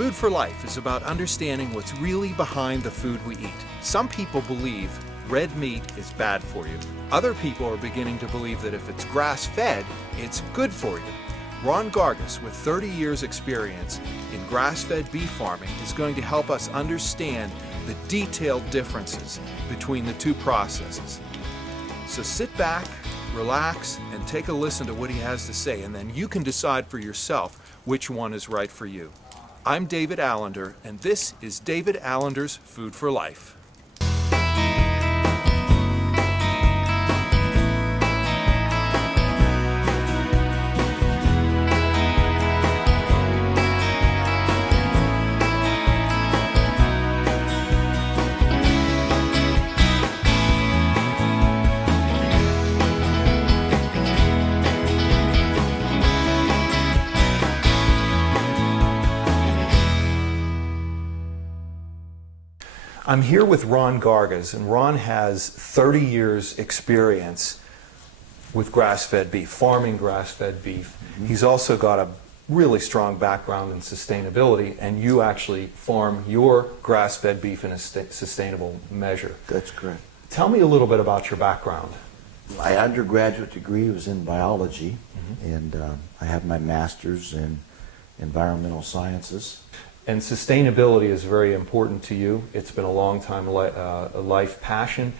Food for Life is about understanding what's really behind the food we eat. Some people believe red meat is bad for you. Other people are beginning to believe that if it's grass-fed, it's good for you. Ron Gargasz, with 30 years experience in grass-fed beef farming, is going to help us understand the detailed differences between the two processes. So sit back, relax, and take a listen to what he has to say, and then you can decide for yourself which one is right for you. I'm David Allender, and this is David Allender's Food for Life. I'm here with Ron Gargasz, and Ron has 30 years experience with grass-fed beef, farming grass-fed beef. Mm-hmm. He's also got a really strong background in sustainability, and you actually farm your grass-fed beef in a sustainable measure. That's correct. Tell me a little bit about your background. My undergraduate degree was in biology, mm-hmm. and I have my master's in environmental sciences. And sustainability is very important to you. It's been a long time life passion,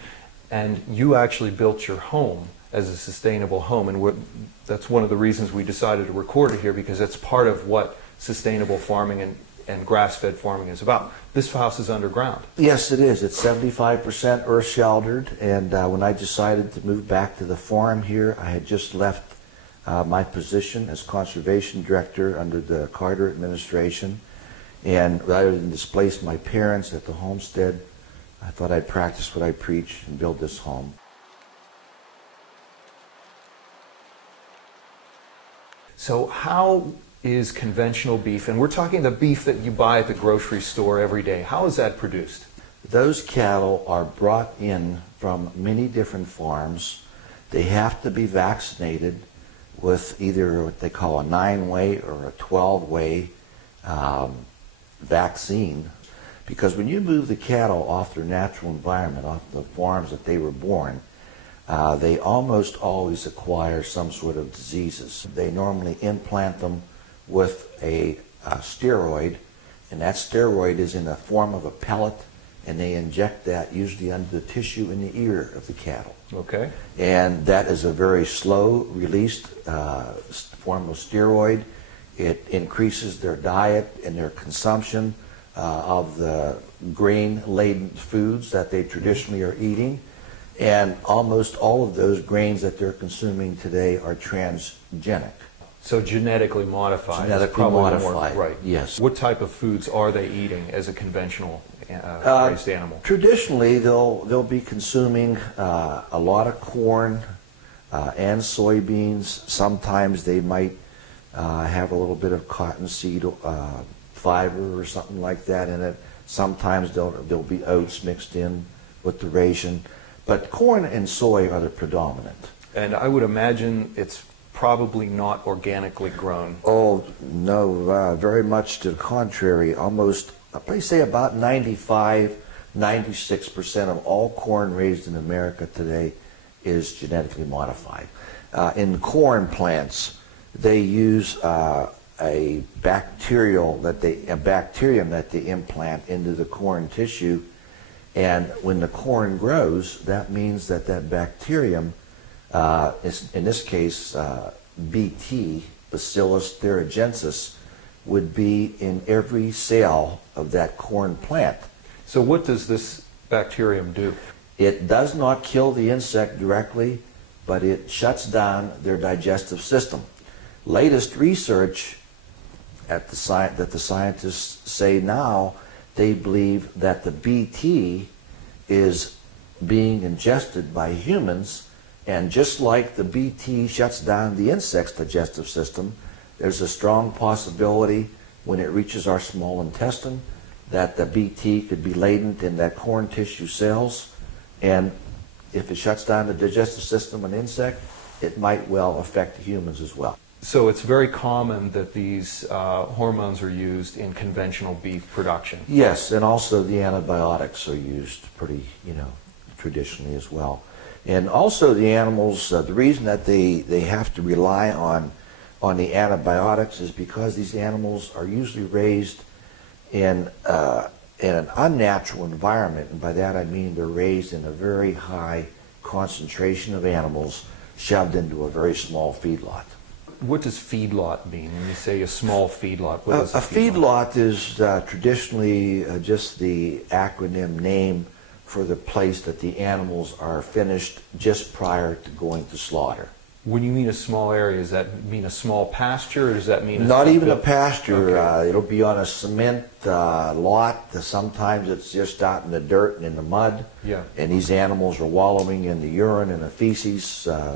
and you actually built your home as a sustainable home, and that's one of the reasons we decided to record it here, because that's part of what sustainable farming and grass-fed farming is about. This house is underground. Yes, it is. It's 75% earth sheltered, and when I decided to move back to the farm here, I had just left my position as conservation director under the Carter administration. And rather than displace my parents at the homestead, I thought I'd practice what I preach and build this home. So how is conventional beef, and we're talking the beef that you buy at the grocery store every day, how is that produced? Those cattle are brought in from many different farms. They have to be vaccinated with either what they call a 9-way or a 12-way vaccine, because when you move the cattle off their natural environment, off the farms that they were born, they almost always acquire some sort of diseases. They normally implant them with a steroid, and that steroid is in the form of a pellet, and they inject that usually under the tissue in the ear of the cattle. Okay. And that is a very slow released form of steroid. It increases their diet and their consumption of the grain-laden foods that they traditionally are eating. And almost all of those grains that they're consuming today are transgenic. So genetically modified. Genetically modified, right. Yes. What type of foods are they eating as a conventional raised animal? Traditionally, they'll be consuming a lot of corn and soybeans. Sometimes they might have a little bit of cottonseed fiber or something like that in it. Sometimes there'll be oats mixed in with the ration. But corn and soy are the predominant. And I would imagine it's probably not organically grown. Oh, no, very much to the contrary. Almost, I'd say about 95, 96% of all corn raised in America today is genetically modified. In corn plants, they use a bacterium that they implant into the corn tissue, and when the corn grows, that means that bacterium is, in this case, BT, Bacillus thuringiensis, would be in every cell of that corn plant. So what does this bacterium do? It does not kill the insect directly, but it shuts down their digestive system. Latest research that the scientists say now, they believe that the BT is being ingested by humans, and just like the BT shuts down the insect's digestive system, there's a strong possibility when it reaches our small intestine that the BT could be latent in that corn tissue cells, and if it shuts down the digestive system of an insect, it might well affect humans as well. So it's very common that these hormones are used in conventional beef production. Yes, and also the antibiotics are used pretty, traditionally as well. And also the animals, the reason that they have to rely on the antibiotics is because these animals are usually raised in an unnatural environment, and by that I mean they're raised in a very high concentration of animals shoved into a very small feedlot. What does feedlot mean? When you say a small feedlot, what is A feedlot is traditionally just the acronym name for the place that the animals are finished just prior to going to slaughter. When you mean a small area, does that mean a small pasture, or does that mean not even a pasture? Okay. It'll be on a cement lot. Sometimes it's just out in the dirt and in the mud. Yeah. And these animals are wallowing in the urine and the feces,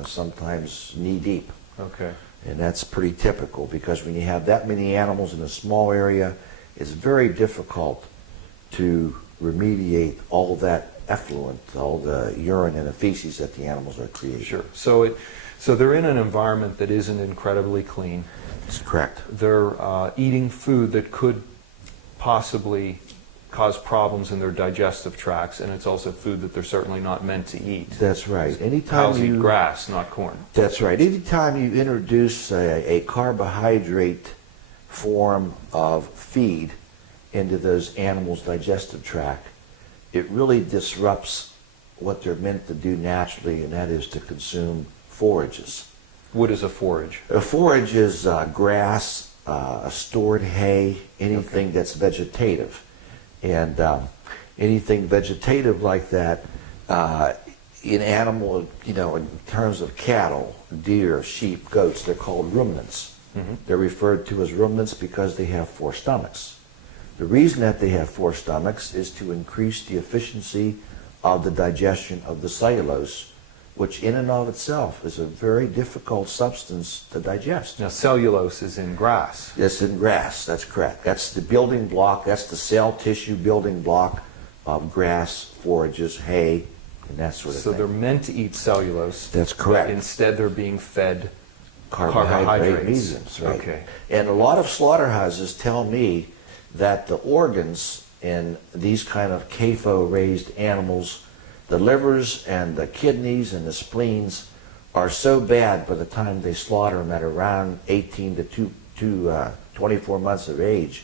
sometimes knee deep. Okay. And that's pretty typical, because when you have that many animals in a small area, it's very difficult to remediate all that effluent, all the urine and the feces that the animals are creating. Sure. So they're in an environment that isn't incredibly clean. That's correct. They're eating food that could possibly cause problems in their digestive tracts, and it's also food that they're certainly not meant to eat. That's right. Cows eat grass, not corn. That's right. Anytime you introduce a carbohydrate form of feed into those animals' digestive tract, it really disrupts what they're meant to do naturally, and that is to consume forages. What is a forage? A forage is grass, a stored hay, anything that's vegetative. And anything vegetative like that, in animal, in terms of cattle, deer, sheep, goats, they're called ruminants. Mm-hmm. They're referred to as ruminants because they have 4 stomachs. The reason that they have 4 stomachs is to increase the efficiency of the digestion of the cellulose, which in and of itself is a very difficult substance to digest. Now, cellulose is in grass. It's in grass, that's correct. That's the building block, that's the cell tissue building block of grass, forages, hay, and that sort of thing. So they're meant to eat cellulose. That's correct. But instead they're being fed carbohydrate mediums, right? Okay. And a lot of slaughterhouses tell me that the organs in these kind of CAFO-raised animals, the livers and the kidneys and the spleens, are so bad by the time they slaughter them at around 18 to 24 months of age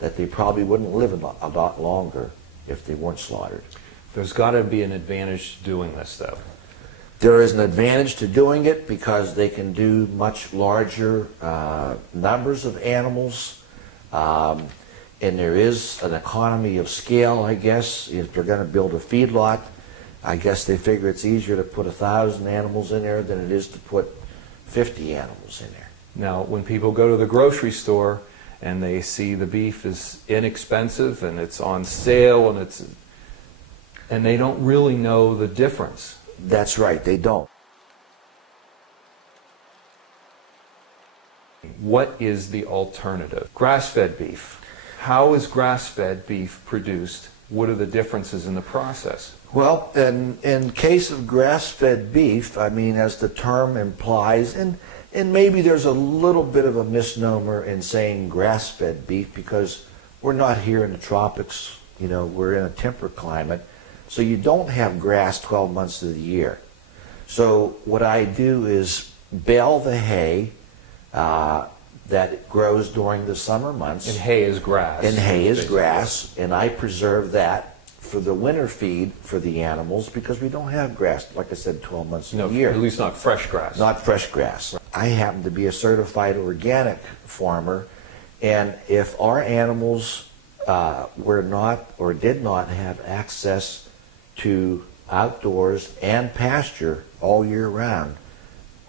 that they probably wouldn't live a lot longer if they weren't slaughtered. There's got to be an advantage to doing this, though. There is an advantage to doing it because they can do much larger numbers of animals, and there is an economy of scale, I guess. If they're going to build a feedlot, I guess they figure it's easier to put 1,000 animals in there than it is to put 50 animals in there. Now, when people go to the grocery store and they see the beef is inexpensive and it's on sale and they don't really know the difference. That's right, they don't. What is the alternative? Grass-fed beef. How is grass-fed beef produced? What are the differences in the process? Well, in case of grass-fed beef, I mean, as the term implies, and maybe there's a little bit of a misnomer in saying grass-fed beef because we're not here in the tropics, we're in a temperate climate, so you don't have grass 12 months of the year. So what I do is bale the hay that grows during the summer months. And hay is grass. And hay is grass, and I preserve that for the winter feed for the animals because we don't have grass, like I said, 12 months a year. At least not fresh grass. Not fresh grass. I happen to be a certified organic farmer, and if our animals were not or did not have access to outdoors and pasture all year round,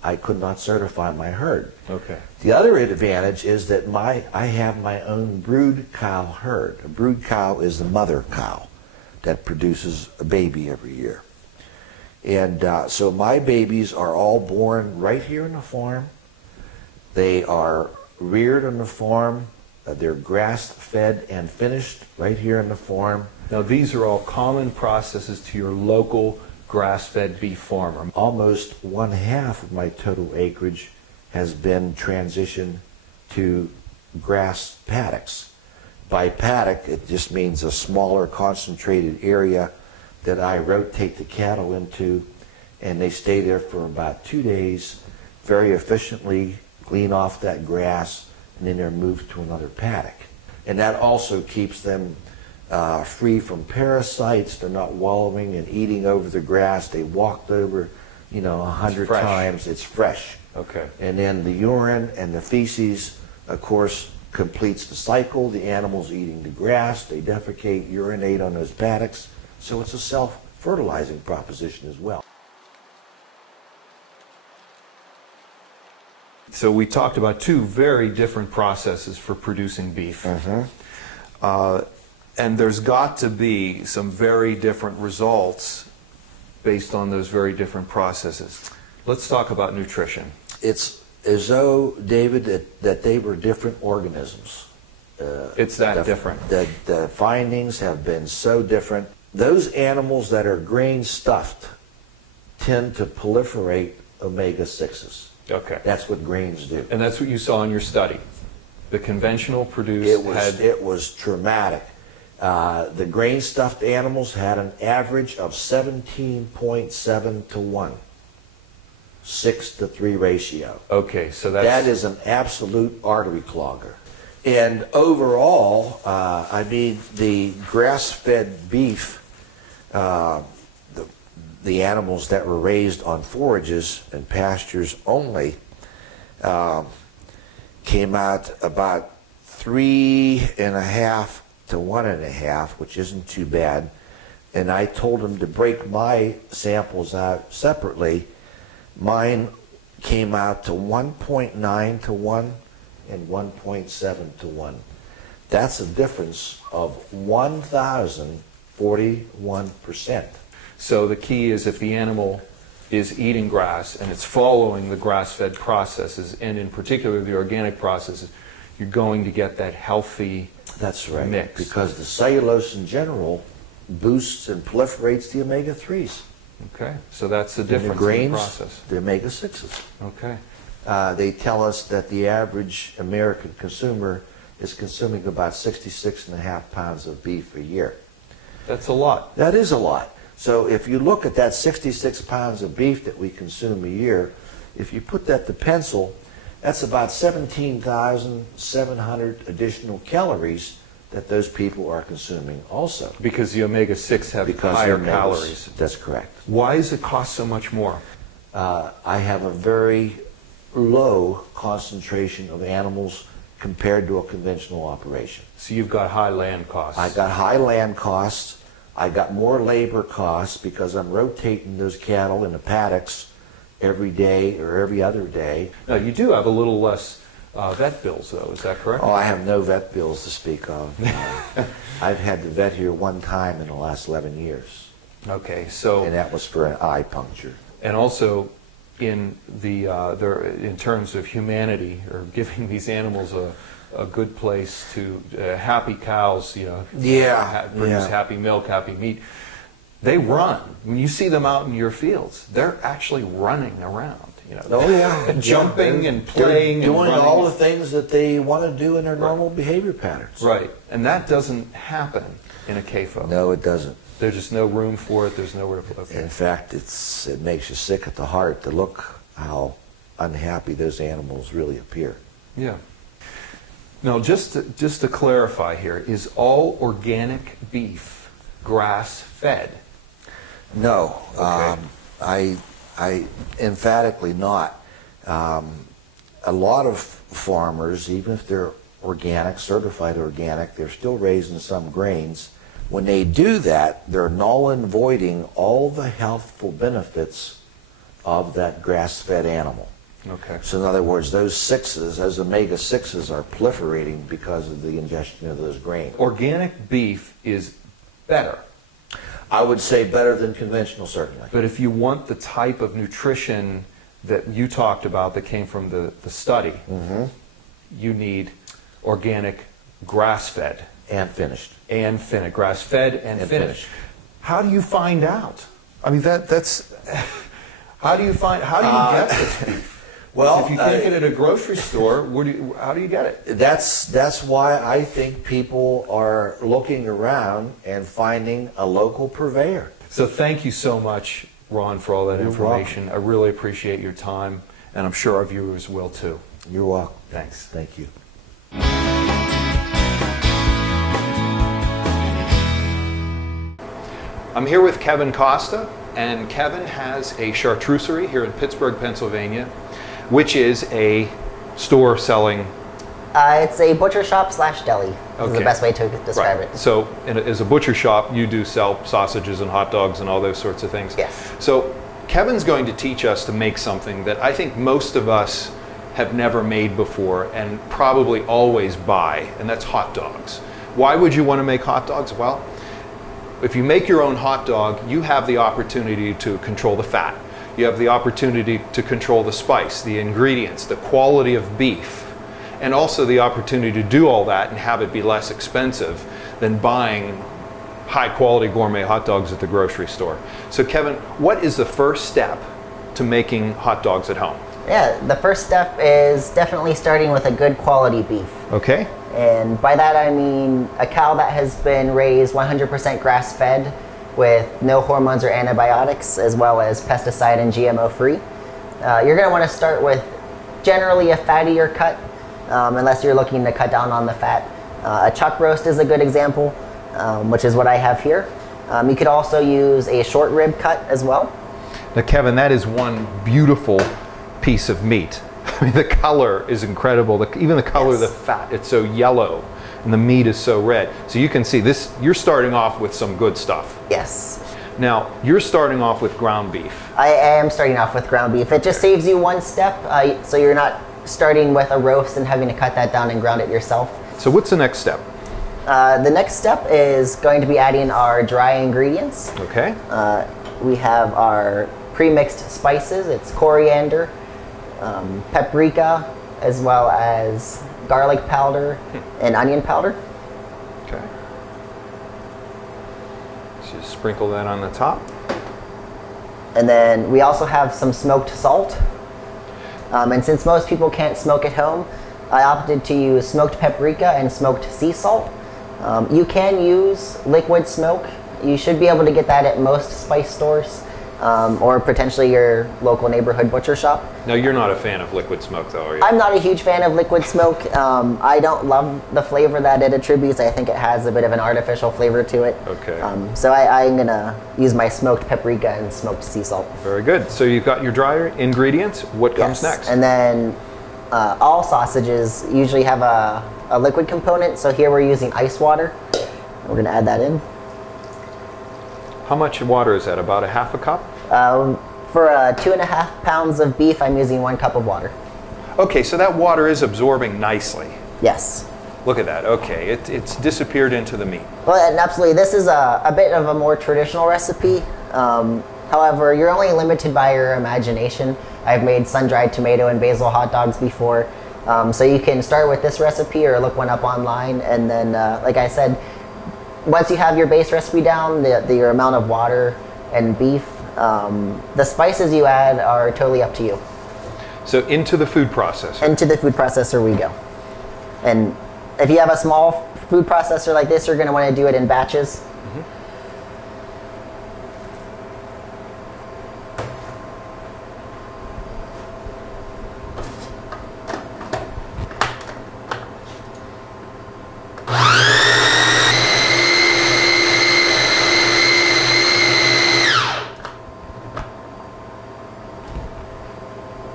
I could not certify my herd. Okay. The other advantage is that I have my own brood cow herd. A brood cow is the mother cow that produces a baby every year. And so my babies are all born right here on the farm. They are reared on the farm. They're grass-fed and finished right here on the farm. Now these are all common processes to your local grass-fed beef farmer. Almost 1/2 of my total acreage has been transitioned to grass paddocks. By paddock, it just means a smaller concentrated area that I rotate the cattle into, and they stay there for about 2 days, very efficiently glean off that grass, and then they're moved to another paddock. And that also keeps them free from parasites. They're not wallowing and eating over the grass. They walked over, 100 times. It's fresh. Okay. And then the urine and the feces, of course, completes the cycle. The animals eating the grass, they defecate, urinate on those paddocks. So it's a self-fertilizing proposition as well. So we talked about two very different processes for producing beef. And there's got to be some very different results based on those very different processes. Let's talk about nutrition. It's as though, David, that they were different organisms. It's that different. The findings have been so different. Those animals that are grain stuffed tend to proliferate omega-6s. Okay. That's what grains do. And that's what you saw in your study. The conventional produced it was traumatic. The grain stuffed animals had an average of 17.7 to 1. 6 to 3 ratio. Okay, so that is an absolute artery clogger. And overall, the grass-fed beef, the animals that were raised on forages and pastures only, came out about 3.5 to 1.5, which isn't too bad. And I told them to break my samples out separately. Mine came out to 1.9 to 1 and 1.7 to 1. That's a difference of 1,041%. So the key is if the animal is eating grass and it's following the grass-fed processes, and in particular the organic processes, you're going to get that healthy That's right, mix. Because the cellulose in general boosts and proliferates the omega-3s. Okay, so that's the difference in the grains, in the process. The omega-6s. Okay. They tell us that the average American consumer is consuming about 66.5 pounds of beef a year. That's a lot. That is a lot. So if you look at that 66 pounds of beef that we consume a year, if you put that to pencil, that's about 17,700 additional calories that those people are consuming also. Because the omega-6 have higher calories. That's correct. Why does it cost so much more? I have a very low concentration of animals compared to a conventional operation. So you've got high land costs. I got high land costs. I got more labor costs because I'm rotating those cattle in the paddocks every day or every other day. Now you do have a little less vet bills, though. Is that correct? Oh, I have no vet bills to speak of. I've had to vet here one time in the last 11 years. Okay, so and that was for an eye puncture. And also, in in terms of humanity, or giving these animals a good place to happy cows, produce happy milk, happy meat. They run. When you see them out in your fields, they're actually running around. Oh yeah, jumping and playing, they're doing and all the things that they want to do in their normal behavior patterns. Right, and that doesn't happen in a CAFO. No, it doesn't. There's just no room for it. There's nowhere to. Okay. In fact, it makes you sick at the heart to look how unhappy those animals really appear. Yeah. Now, just to clarify here, is all organic beef grass-fed? No, okay. I emphatically not. A lot of farmers, even if they're organic, certified organic, they're still raising some grains. When they do that, they're null and voiding all the healthful benefits of that grass-fed animal. Okay. So in other words, those omega-6s are proliferating because of the ingestion of those grains. Organic beef is better. I would say better than conventional, certainly. But if you want the type of nutrition that you talked about that came from the study, you need organic grass-fed. And finished. And finished. Grass-fed and finished. How do you find out? I mean, that's... How do you get this beef? Well, if you can't get it at a grocery store, how do you get it? That's why I think people are looking around and finding a local purveyor. So thank you so much, Ron, for all that information. I really appreciate your time, and I'm sure our viewers will too. You're welcome. Thanks. Thank you. I'm here with Kevin Costa, and Kevin has a charcuterie here in Pittsburgh, Pennsylvania, which is a store selling... It's a butcher shop / deli, is the best way to describe it. So as a butcher shop, you do sell sausages and hot dogs and all those sorts of things. Yes. So Kevin's going to teach us to make something that I think most of us have never made before and probably always buy, and that's hot dogs. Why would you want to make hot dogs? Well, if you make your own hot dog, you have the opportunity to control the fat. You have the opportunity to control the spice, the ingredients, the quality of beef, and also the opportunity to do all that and have it be less expensive than buying high quality gourmet hot dogs at the grocery store. So Kevin, what is the first step to making hot dogs at home? Yeah, the first step is definitely starting with a good quality beef. Okay. And by that I mean a cow that has been raised 100% grass fed with no hormones or antibiotics, as well as pesticide and GMO free. You're going to want to start with generally a fattier cut, unless you're looking to cut down on the fat. A chuck roast is a good example, which is what I have here. You could also use a short rib cut as well. Now Kevin, that is one beautiful piece of meat. I mean, the color is incredible. Even the color of the fat, it's so yellow, and the meat is so red. So you can see this, you're starting off with some good stuff. Yes. Now, you're starting off with ground beef. I am starting off with ground beef. It just saves you one step, so you're not starting with a roast and having to cut that down and ground it yourself. So what's the next step? The next step is going to be adding our dry ingredients. Okay. We have our pre-mixed spices. It's coriander, paprika, as well as garlic powder and onion powder. Okay. So just sprinkle that on the top. And then we also have some smoked salt. And since most people can't smoke at home, I opted to use smoked paprika and smoked sea salt. You can use liquid smoke. You should be able to get that at most spice stores, or potentially your local neighborhood butcher shop. Now, you're not a fan of liquid smoke, though, are you? I'm not a huge fan of liquid smoke. I don't love the flavor that it attributes. I think it has a bit of an artificial flavor to it. Okay. So I'm going to use my smoked paprika and smoked sea salt. Very good. So you've got your dry ingredients. What comes next? And then all sausages usually have a liquid component. So here we're using ice water. We're going to add that in. How much water is that? About a half a cup? For 2.5 pounds of beef, I'm using 1 cup of water. Okay, so that water is absorbing nicely. Yes. Look at that. Okay, it's disappeared into the meat. Well, and absolutely. This is a bit of a more traditional recipe. However, you're only limited by your imagination. I've made sun-dried tomato and basil hot dogs before. So you can start with this recipe or look one up online. And then, like I said, once you have your base recipe down, your amount of water and beef, the spices you add are totally up to you. So into the food processor. Into the food processor we go. And if you have a small food processor like this, you're going to want to do it in batches. Mm-hmm.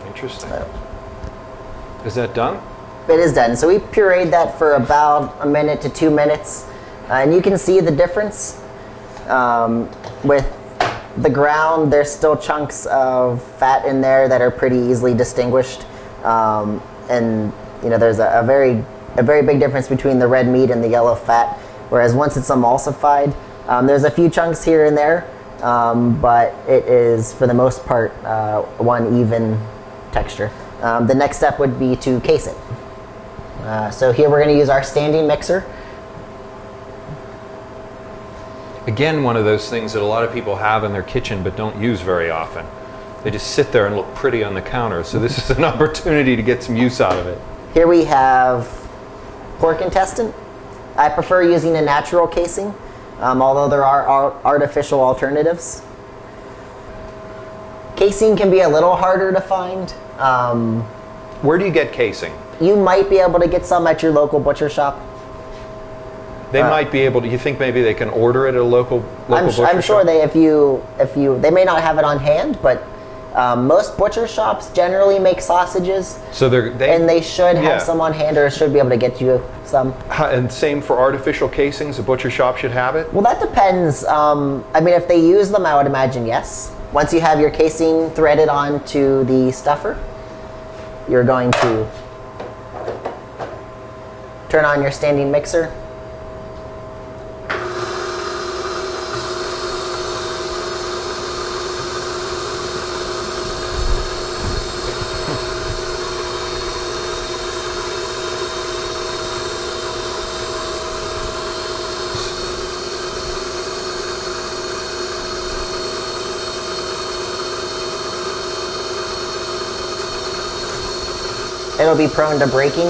Interesting. Is that done? It is done. So we pureed that for about 1 minute to 2 minutes. And you can see the difference. With the ground, there's still chunks of fat in there that are pretty easily distinguished. And you know, there's a very big difference between the red meat and the yellow fat. Whereas once it's emulsified, there's a few chunks here and there, but it is, for the most part, one even texture. The next step would be to case it. So here we're going to use our standing mixer. Again, one of those things that a lot of people have in their kitchen but don't use very often. They just sit there and look pretty on the counter. So this is an opportunity to get some use out of it. Here we have pork intestine. I prefer using a natural casing, although there are artificial alternatives. Casing can be a little harder to find. Where do you get casing? You might be able to get some at your local butcher shop. They might be able to. You think maybe they can order it at a local butcher shop? I'm sure they, if you, they may not have it on hand, but most butcher shops generally make sausages. So they should have some on hand, or should be able to get you some. And same for artificial casings. A butcher shop should have it. Well, that depends. I mean, if they use them, I would imagine yes. Once you have your casing threaded onto the stuffer, you're going to turn on your standing mixer. It'll be prone to breaking.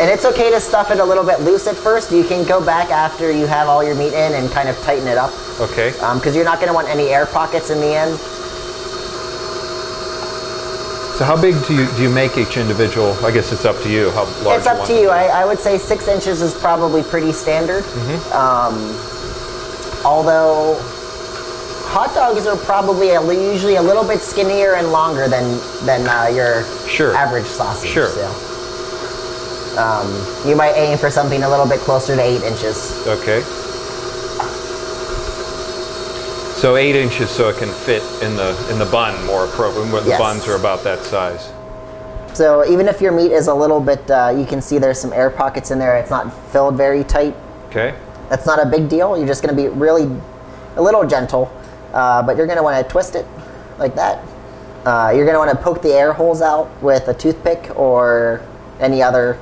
And it's okay to stuff it a little bit loose at first. You can go back after you have all your meat in and kind of tighten it up. Okay. Because you're not going to want any air pockets in the end. So how big do you make each individual? I guess it's up to you. How large? It's up to you. I would say 6 inches is probably pretty standard. Although hot dogs are probably usually a little bit skinnier and longer than your average sausage. Sure. So, you might aim for something a little bit closer to 8 inches. Okay. So 8 inches, so it can fit in the bun more appropriately. The buns are about that size. So even if your meat is a little bit, you can see there's some air pockets in there. It's not filled very tight. Okay. That's not a big deal. You're just going to be really a little gentle. But you're going to want to twist it like that. You're going to want to poke the air holes out with a toothpick or any other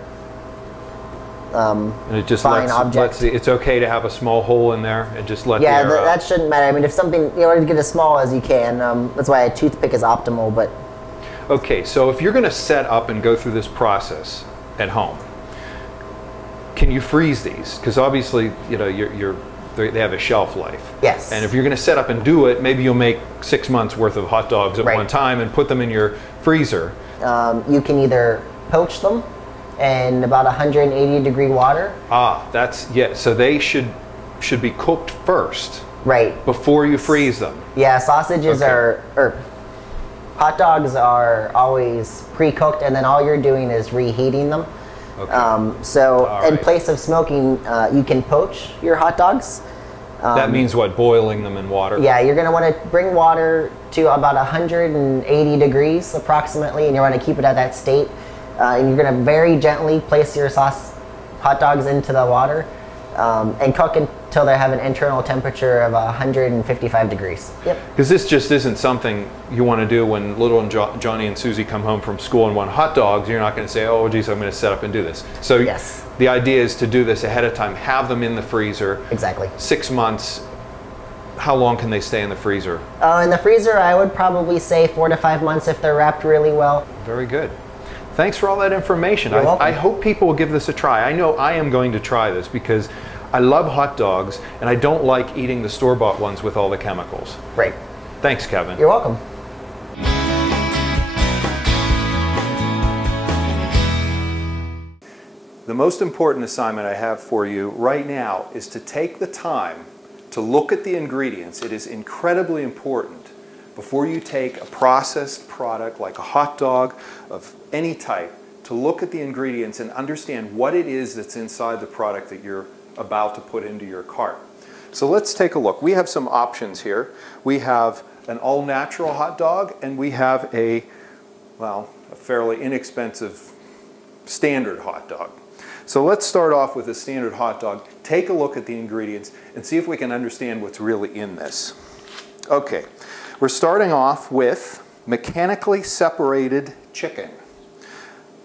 and it just fine object. It's okay to have a small hole in there and just let the air out. That shouldn't matter. I mean, if something, you want to get as small as you can. That's why a toothpick is optimal. But okay, so if you're going to set up and go through this process at home, can you freeze these? Because obviously, you know, they have a shelf life. Yes. And if you're going to set up and do it, maybe you'll make 6 months worth of hot dogs at one time and put them in your freezer. You can either poach them in about 180-degree water. So they should be cooked first. Right. Before you freeze them. Yeah, sausages hot dogs are always pre-cooked, and then all you're doing is reheating them. Okay. In place of smoking, you can poach your hot dogs. That means what? Boiling them in water? Yeah, you're going to want to bring water to about 180 degrees approximately, and you want to keep it at that state. And you're going to very gently place your hot dogs into the water and cook until they have an internal temperature of 155 degrees. Yep. Because this just isn't something you want to do when little and Johnny and Susie come home from school and want hot dogs. You're not going to say, oh, geez, I'm going to set up and do this. So the idea is to do this ahead of time. Have them in the freezer. Exactly. 6 months. How long can they stay in the freezer? In the freezer, I would probably say 4 to 5 months if they're wrapped really well. Very good. Thanks for all that information. You're welcome. I hope people will give this a try. I know I am going to try this because I love hot dogs and I don't like eating the store-bought ones with all the chemicals. Right. Thanks, Kevin. You're welcome. The most important assignment I have for you right now is to take the time to look at the ingredients. It is incredibly important before you take a processed product like a hot dog of any type to look at the ingredients and understand what it is that's inside the product that you're about to put into your cart. So let's take a look. We have some options here. We have an all-natural hot dog and we have a fairly inexpensive standard hot dog. So let's start off with a standard hot dog. Take a look at the ingredients and see if we can understand what's really in this. Okay. We're starting off with mechanically separated chicken,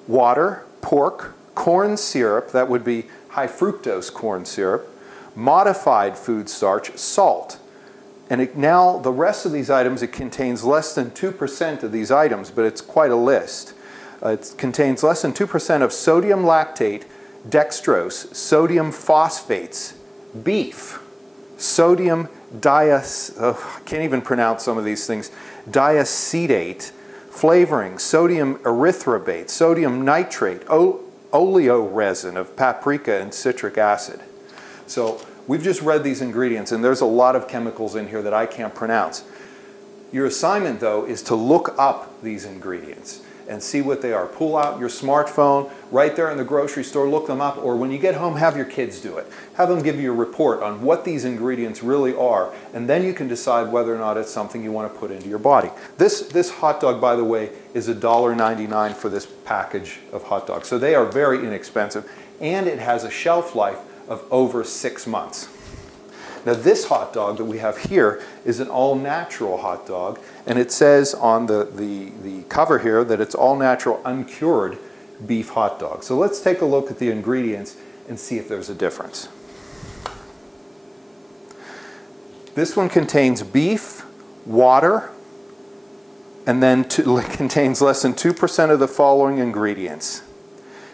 water, pork, corn syrup, that would be high fructose corn syrup, modified food starch, salt, And now the rest of these items, it contains less than 2% of these items, but it's quite a list. It contains less than 2% of sodium lactate, dextrose, sodium phosphates, beef, sodium I can't even pronounce some of these things, diacetate, flavoring, sodium erythrobate, sodium nitrate, oleoresin of paprika and citric acid. So we've just read these ingredients, and there's a lot of chemicals in here that I can't pronounce. Your assignment, though, is to look up these ingredients and see what they are. Pull out your smartphone right there in the grocery store, look them up, or when you get home, have your kids do it. Have them give you a report on what these ingredients really are, and then you can decide whether or not it's something you want to put into your body. This hot dog, by the way, is $1.99 for this package of hot dogs. So they are very inexpensive, and it has a shelf life of over 6 months. Now this hot dog that we have here is an all-natural hot dog, and it says on the cover here that it's all-natural uncured beef hot dog. So let's take a look at the ingredients and see if there's a difference. This one contains beef, water, and then contains less than 2% of the following ingredients: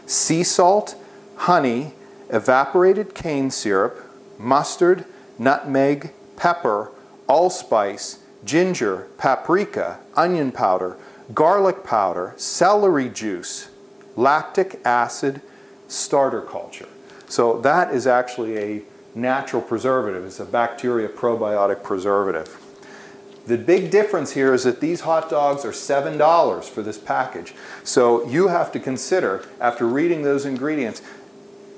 sea salt, honey, evaporated cane syrup, mustard, nutmeg, pepper, allspice, ginger, paprika, onion powder, garlic powder, celery juice, lactic acid, starter culture. So that is actually a natural preservative. It's a bacteria probiotic preservative. The big difference here is that these hot dogs are $7 for this package. So you have to consider, after reading those ingredients,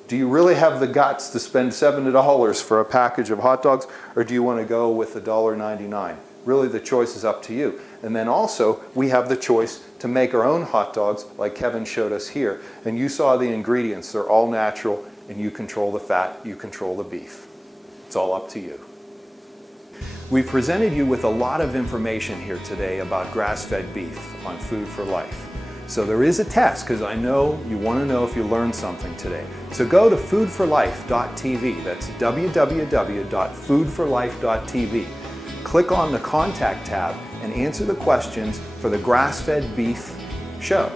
do you really have the guts to spend $7 for a package of hot dogs, or do you want to go with $1.99? Really, the choice is up to you. And then also, we have the choice to make our own hot dogs like Kevin showed us here. And you saw the ingredients. They're all natural, and you control the fat, you control the beef. It's all up to you. We've presented you with a lot of information here today about grass-fed beef on Food for Life. So there is a test, because I know you want to know if you learned something today. So go to foodforlife.tv. That's www.foodforlife.tv. Click on the Contact tab and answer the questions for the grass-fed beef show.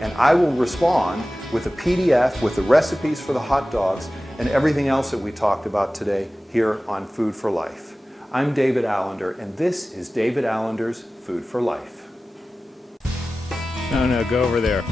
And I will respond with a PDF with the recipes for the hot dogs and everything else that we talked about today here on Food for Life. I'm David Allender, and this is David Allender's Food for Life. No, go over there.